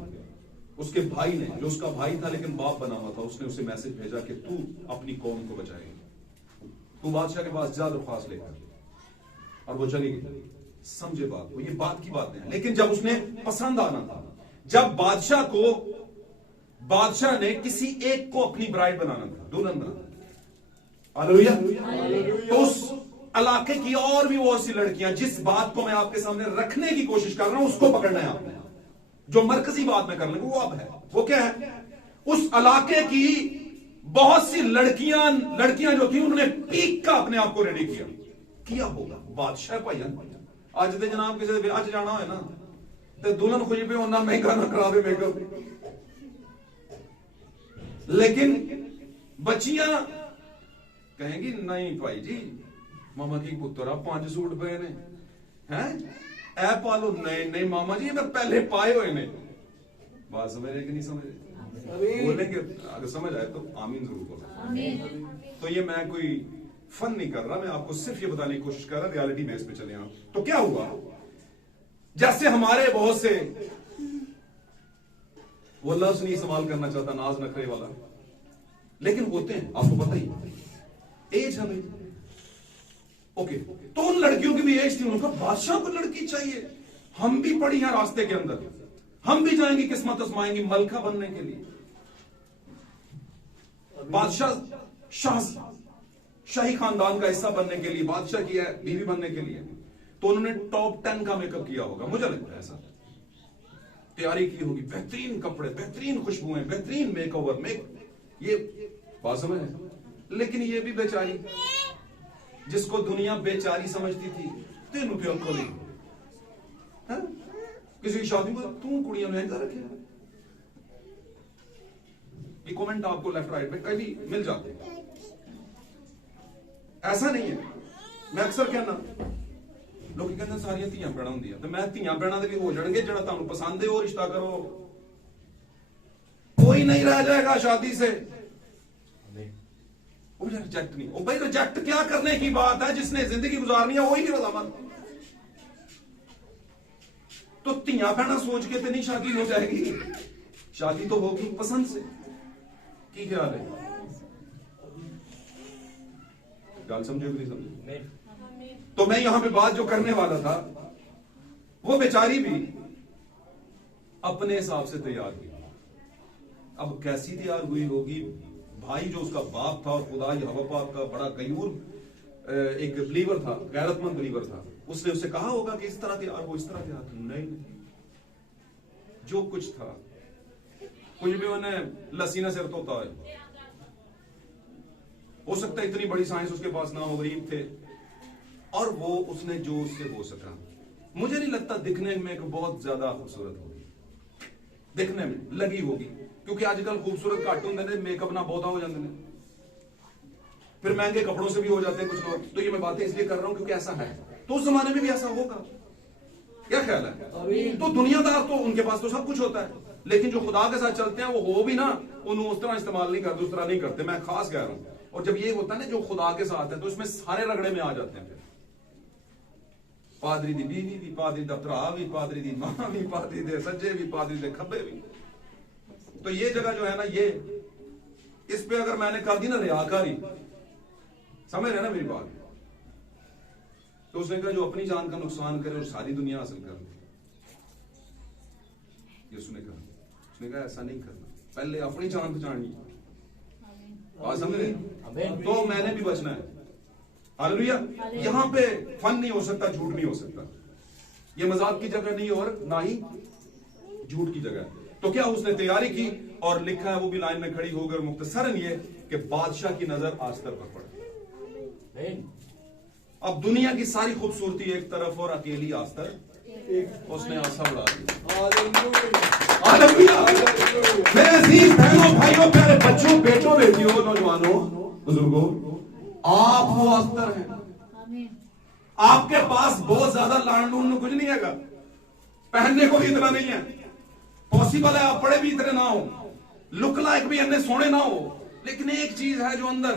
उसके भाई ने, जो उसका भाई था लेकिन बाप बना हुआ था, उसने उसे मैसेज भेजा कि तू अपनी कौम को बचाएगा, तू बादशाह के पास जा दरख्वास्त लेकर। और वो चली गई। समझे बात को, ये बात की बात नहीं है, लेकिन जब उसने पसंद आना था, जब बादशाह ने किसी एक को अपनी ब्राइड बनाना था, दुल्हन बनाना था, हालेलुया, तो उस इलाके की और भी बहुत सी लड़कियां, जिस बात को मैं आपके सामने रखने की कोशिश कर रहा हूं उसको पकड़ना है आपने, जो मरकजी बात में करने को वो अब है, वो क्या है, उस इलाके की बहुत सी लड़कियां जो थी उन्होंने पीक का अपने आप को रेडी किया होगा। बादशाह भाई अज तो जनाब किसी ब्याह जाना हो ना, तो दुल्हन खुश पे होना महंगा ना करा दे मेकअप, लेकिन बच्चियां कहेंगी नहीं भाई जी मामा की पुत्रा 5 सूट पे ने हैं ऐ पालो, नहीं नहीं मामा जी मैं पहले पाए हुए ने। बात समझ रहे कि नहीं समझ रहे? बोलेंगे अगर समझ आए तो आमीन जरूर बोलो। तो ये मैं कोई फन नहीं कर रहा, मैं आपको सिर्फ ये बताने की कोशिश कर रहा, रियलिटी बेस पे चले आप। तो क्या हुआ, जैसे हमारे बहुत से, वो लफ्ज नहीं इस्तेमाल करना चाहता, नाज नखरे वाला, लेकिन होते हैं, आपको पता ही, एज हमें ओके। तो उन लड़कियों की भी एज थी, उनका बादशाह को लड़की चाहिए, हम भी पड़ी हैं रास्ते के अंदर, हम भी जाएंगे किस्मत आजमाएंगे मलका बनने के लिए, बादशाह शाही खानदान का हिस्सा बनने के लिए, बादशाह की है बीवी बनने के लिए। तो उन्होंने टॉप 10 का मेकअप किया होगा, मुझे लगता है ऐसा, तैयारी की होगी, बेहतरीन कपड़े, बेहतरीन खुशबुएं, बेहतरीन मेकओवर, ये बात समझ है। लेकिन ये भी बेचारी, जिसको दुनिया बेचारी समझती थी, तेनू पे अक्ल नहीं, किसी की शादी में तू कुड़ियां महंगा रखे। ये कमेंट आपको लेफ्ट राइट में कभी मिल जाते हैं, ऐसा नहीं है। मैं अक्सर कहना, लोग कहते सारियां धियां भैणां होंदियां, तो मैं धियां भैणां दे भी हो जाणगे, जिहड़ा तुहानूं पसंद है वो रिश्ता करो, कोई नहीं रह जाएगा शादी से। रिजेक्ट नहीं, भाई रिजेक्ट क्या करने की बात है, जिसने जिंदगी गुजारनी है वही नहीं रजामंद। तो धियां भैणां सोच के तो नहीं शादी हो जाएगी, शादी तो होगी पसंद से। की ख्याल है, गल समझे नहीं समझे? तो मैं यहां पे बात जो करने वाला था, वो बेचारी भी अपने हिसाब से तैयार हुई। अब कैसी तैयार हुई होगी, भाई जो उसका बाप था और खुदा यहोवा पाक का बड़ा गयूर एक बिलीवर था, गैरतमंद बिलीवर था, उसने उसे कहा होगा कि इस तरह तैयार हो, इस तरह तैयार हो। नहीं, जो कुछ था, कुछ भी उन्हें लसीना सिर तोता है, हो सकता है इतनी बड़ी साइंस उसके पास ना हो, गरीब थे, और वो उसने जो उससे हो सका। मुझे नहीं लगता दिखने में एक बहुत ज्यादा खूबसूरत होगी, दिखने में लगी होगी, क्योंकि आजकल खूबसूरत घट होंगे ने, मेकअप ना बहुता हो जाते हैं, फिर महंगे कपड़ों से भी हो जाते हैं कुछ लोग। तो ये मैं बातें इसलिए कर रहा हूं क्योंकि ऐसा है, तो उस जमाने में भी ऐसा होगा। क्या ख्याल है? तो दुनियादार तो उनके पास तो सब कुछ होता है, लेकिन जो खुदा के साथ चलते हैं वो हो भी ना, उन्हें उस तरह इस्तेमाल नहीं करते, उस तरह नहीं करते, मैं खास कह रहा हूं। और जब ये होता है ना जो खुदा के साथ है, तो इसमें सारे रगड़े में आ जाते हैं। फिर पादरी दी बीवी भी, पादरी दा भरा भी, पादरी दी मां भी, पादरी दे सज्जे भी, पादरी दे खब्बे भी। तो ये जगह जो है ना, ये इस पे अगर मैंने कर दी ना रियाकारी, समझ रहे ना मेरी बात, तो उसने कहा जो अपनी जान का नुकसान करे और सारी दुनिया हासिल कर ले, ये उसने कहा ऐसा नहीं करना, पहले अपनी जान बचानी है। बात समझ रहे? तो मैंने भी बचना है। हालेलुया। यहां पे फन नहीं हो सकता, झूठ नहीं हो सकता, ये मजाक की जगह नहीं और ना ही झूठ की जगह। तो क्या उसने तैयारी की और लिखा है, वो भी लाइन में खड़ी होकर मुख्तसरन ये कि बादशाह की नजर आस्तर पर पड़ी। अब दुनिया की सारी खूबसूरती एक तरफ और अकेली आस्तर, उसने आशा बढ़ा दी। मेरे अजीज बहनों, भाइयों, प्यारे बच्चों, बेटों, बेटियों, नौजवानों, बुजुर्गों, आप वो आस्तर हैं। आपके पास बहुत ज्यादा लांडून कुछ नहीं है, पहनने को भी इतना नहीं है, पॉसिबल है आप पढ़े भी इतने ना हो, लुक लाइक भी अन्य सोने ना हो, लेकिन एक चीज है जो अंदर,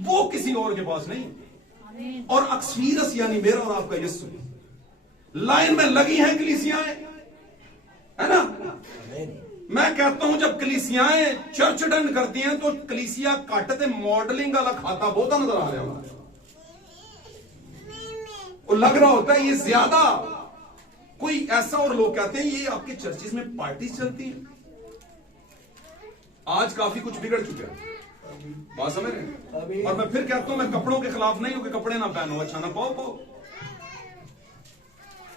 वो किसी और के पास नहीं। और अक्सफीरस यानी मेरा और आपका यीशु लाइन में लगी हैं कलीसियाएं, है ना। मैं कहता हूं जब कलीसियाएं चर्च डन करती हैं तो कलीसिया काटते मॉडलिंग वाला खाता बहुत नजर आ रहा है, और लग रहा होता है ये ज्यादा कोई ऐसा, और लोग कहते हैं ये आपके चर्चिस में पार्टी चलती है। आज काफी कुछ बिगड़ चुका है, बात समझ रहे हैं। और मैं फिर कहता हूं मैं कपड़ों के खिलाफ नहीं हूं कि कपड़े ना पहनो, अच्छा ना पाओ,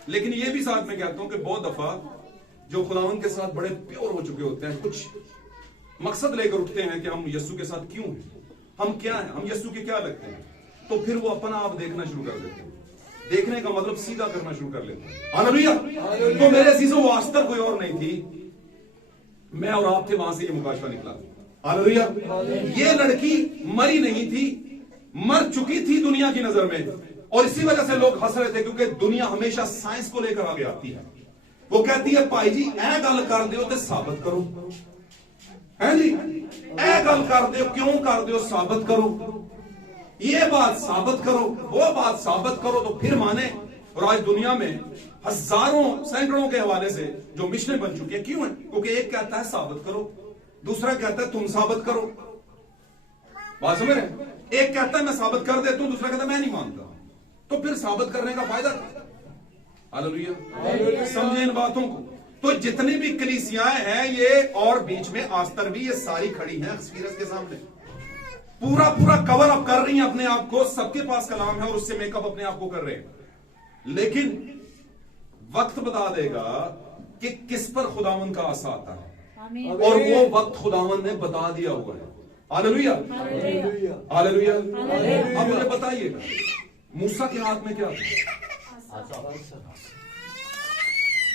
लेकिन ये भी साथ में कहता हूं कि बहुत दफा जो खुदावंद के साथ बड़े प्योर हो चुके होते हैं, कुछ मकसद लेकर उठते हैं कि हम यीशु के साथ क्यों हैं, हम क्या हैं, हम यीशु के क्या लगते हैं, तो फिर वो अपना आप देखना शुरू कर देते हैं, देखने का मतलब सीधा करना शुरू कर लेते हैं। हालेलुया। तो मेरे अजीजों, वो आस्तर कोई और नहीं थी, मैं और आप थे, वहां से ये मुकाशफा निकला। हालेलुया। ये लड़की मरी नहीं थी, मर चुकी थी दुनिया की नजर में, और इसी वजह से लोग हंस रहे थे, क्योंकि दुनिया हमेशा साइंस को लेकर आगे आती है। वो कहती है भाई जी ऐ गल कर दो तो साबित करो, है जी, ऐ गल कर दो, क्यों कर दो, साबित करो, ये बात साबित करो, वो बात साबित करो, तो फिर माने। और आज दुनिया में हजारों सैकड़ों के हवाले से जो मिशनें बन चुकी है, क्यों है? क्योंकि एक कहता है साबित करो, दूसरा कहता है तुम साबित करो, बात समझ रहे। एक कहता है मैं साबित कर देता हूं, दूसरा कहता है मैं नहीं मानता, तो फिर साबित करने का फायदा। हालेलुया। समझे इन बातों को। तो जितनी भी कलीसियाएं हैं ये, और बीच में आस्तर भी, ये सारी खड़ी हैं एक्सपीरियंस के सामने, पूरा पूरा कवर अप कर रही हैं अपने आप को, सबके पास कलाम है और उससे मेकअप अपने आप को कर रहे हैं, लेकिन वक्त बता देगा कि किस पर खुदावन का आसा आता है, और वो वक्त खुदावन ने बता दिया हुआ है। Hallelujah, hallelujah. अब मुझे बताइएगा मूसा के हाथ में क्या था?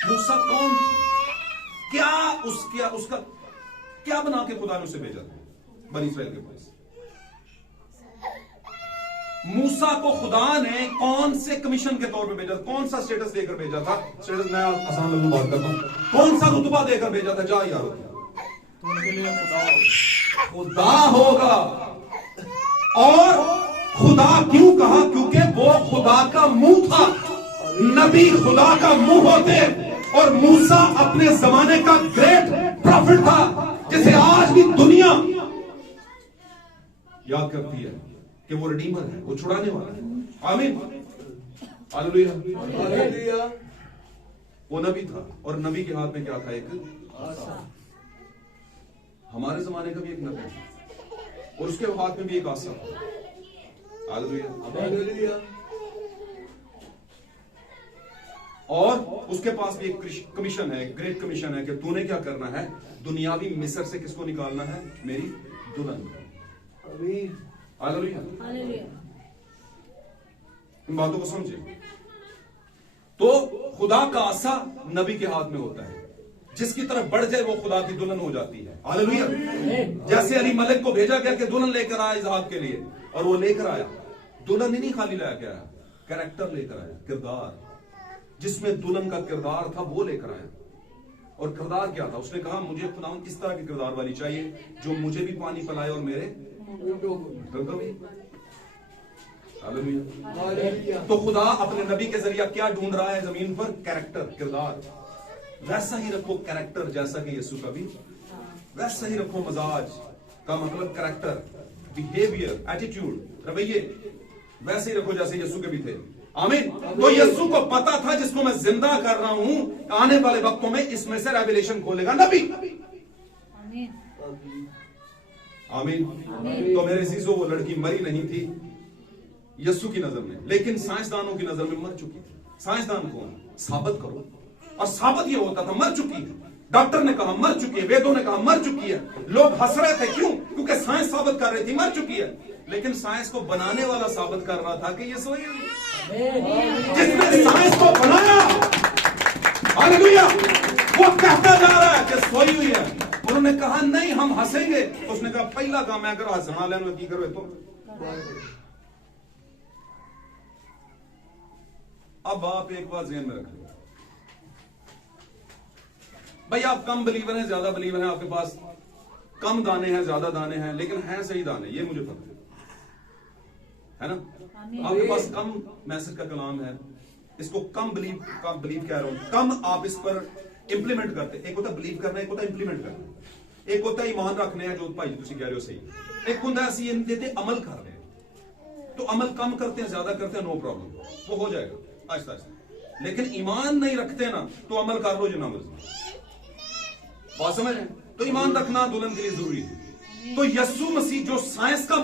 मूसा कौन था? क्या उसका क्या बना के खुदा ने उसे भेजा था बनी इस्राएल के पास? मूसा को खुदा ने कौन से कमीशन के तौर पे भेजा था? कौन सा स्टेटस देकर भेजा था? स्टेटस मैं आसान लफ्ज़ों में बात करता हूं, कौन सा रुतबा देकर भेजा था? जा यार, तुमके लिए खुदा होगा। और खुदा क्यों कहा? क्योंकि वो खुदा का मुंह था, नबी खुदा का मुंह होते, और मूसा अपने जमाने का ग्रेट प्रॉफिट था, जिसे आज भी दुनिया याद करती है कि वो रिडीमर है, वो छुड़ाने वाला है। आमीन, हालेलुया। वो नबी था, और नबी के हाथ में क्या था? एक आसा। हमारे जमाने का भी एक नबी था, और उसके हाथ में भी एक आसा। हालेलुया। और उसके पास भी एक कमीशन है, ग्रेट कमीशन है कि तूने क्या करना है? दुनियावी मिस्र से किसको निकालना है? मेरी दुल्हन को। हालेलुया। इन बातों को समझे। तो खुदा का आसा नबी के हाथ में होता है, जिसकी तरफ बढ़ जाए वो खुदा की दुल्हन हो जाती है। हालेलुया। जैसे अली मलिक को भेजा गया कि दुल्हन लेकर आया इज़हाक के लिए, और वो लेकर आया। दुल्हन ही नहीं खाली लाया गया, कैरेक्टर लेकर आया, किरदार, जिसमें दुल्हन का किरदार था वो लेकर आया। और किरदार क्या था? उसने कहा मुझे खुदावन किस तरह के किरदार वाली चाहिए, जो मुझे भी पानी पिलाए और मेरे को भी। हालेलुया। तो खुदा अपने नबी के जरिए क्या ढूंढ रहा है जमीन पर? कैरेक्टर, किरदार। वैसा ही रखो कैरेक्टर जैसा कि यीशु का भी, वैसा ही रखो मजाज का मतलब कैरेक्टर, बिहेवियर, एटीट्यूड, रवैये वैसे ही रखो जैसे यीशु के भी थे। आमीन। तो यीशु को पता था जिसको मैं जिंदा कर रहा हूं, आने वाले वक्तों में इसमें से रेवलेशन खोलेगा नबी। आमीन। तो मेरे अजीजों, वो लड़की मरी नहीं थी यीशु की नजर में, लेकिन साइंसदानों की नजर में मर चुकी थी। साइंसदान कौन? साबित करो। और साबित ये होता था मर चुकी है, डॉक्टर ने कहा मर चुकी है, वेदों ने कहा मर चुकी है, लोग हंस रहे थे, क्यों? क्योंकि साइंस साबित कर रही थी मर चुकी है। लेकिन साइंस को बनाने वाला साबित कर रहा था कि ये सोई हुई है। जिसने साइंस को बनाया, हालेलुया, वो कहता जा रहा है कि सोई हुई है। उन्होंने कहा नहीं हम हंसेंगे, तो उसने कहा पहला काम मैं करो हंसना लेना की करो। तो अब आप एक बात ज़हन में रखें भाई, आप कम बिलीवर हैं ज्यादा बिलीवर हैं, आपके पास कम दाने हैं ज्यादा दाने हैं, लेकिन हैं सही दाने, ये मुझे पता है ना। आपके पास कम मैसेज का कलाम है, इसको कम बिलीव कह रहा हूं, कम आप इस पर इंप्लीमेंट करते। एक होता बिलीव करना, एक होता इंप्लीमेंट करना, एक होता ईमान रखने हैं जो भाई तुम कह रहे हो सही, एक होता ऐसी देते अमल कर रहे हैं। तो अमल कम करते हैं ज्यादा करते हैं, नो प्रॉब्लम, वो हो जाएगा आहिस्ता आहिस्ता। लेकिन ईमान नहीं रखते ना, तो अमल कर लो जितना मर्जी, बात समझ रहे हैं? तो ईमान रखना दुल्हन के लिए जरूरी है। तो यस्सु मसीह जो साइंस का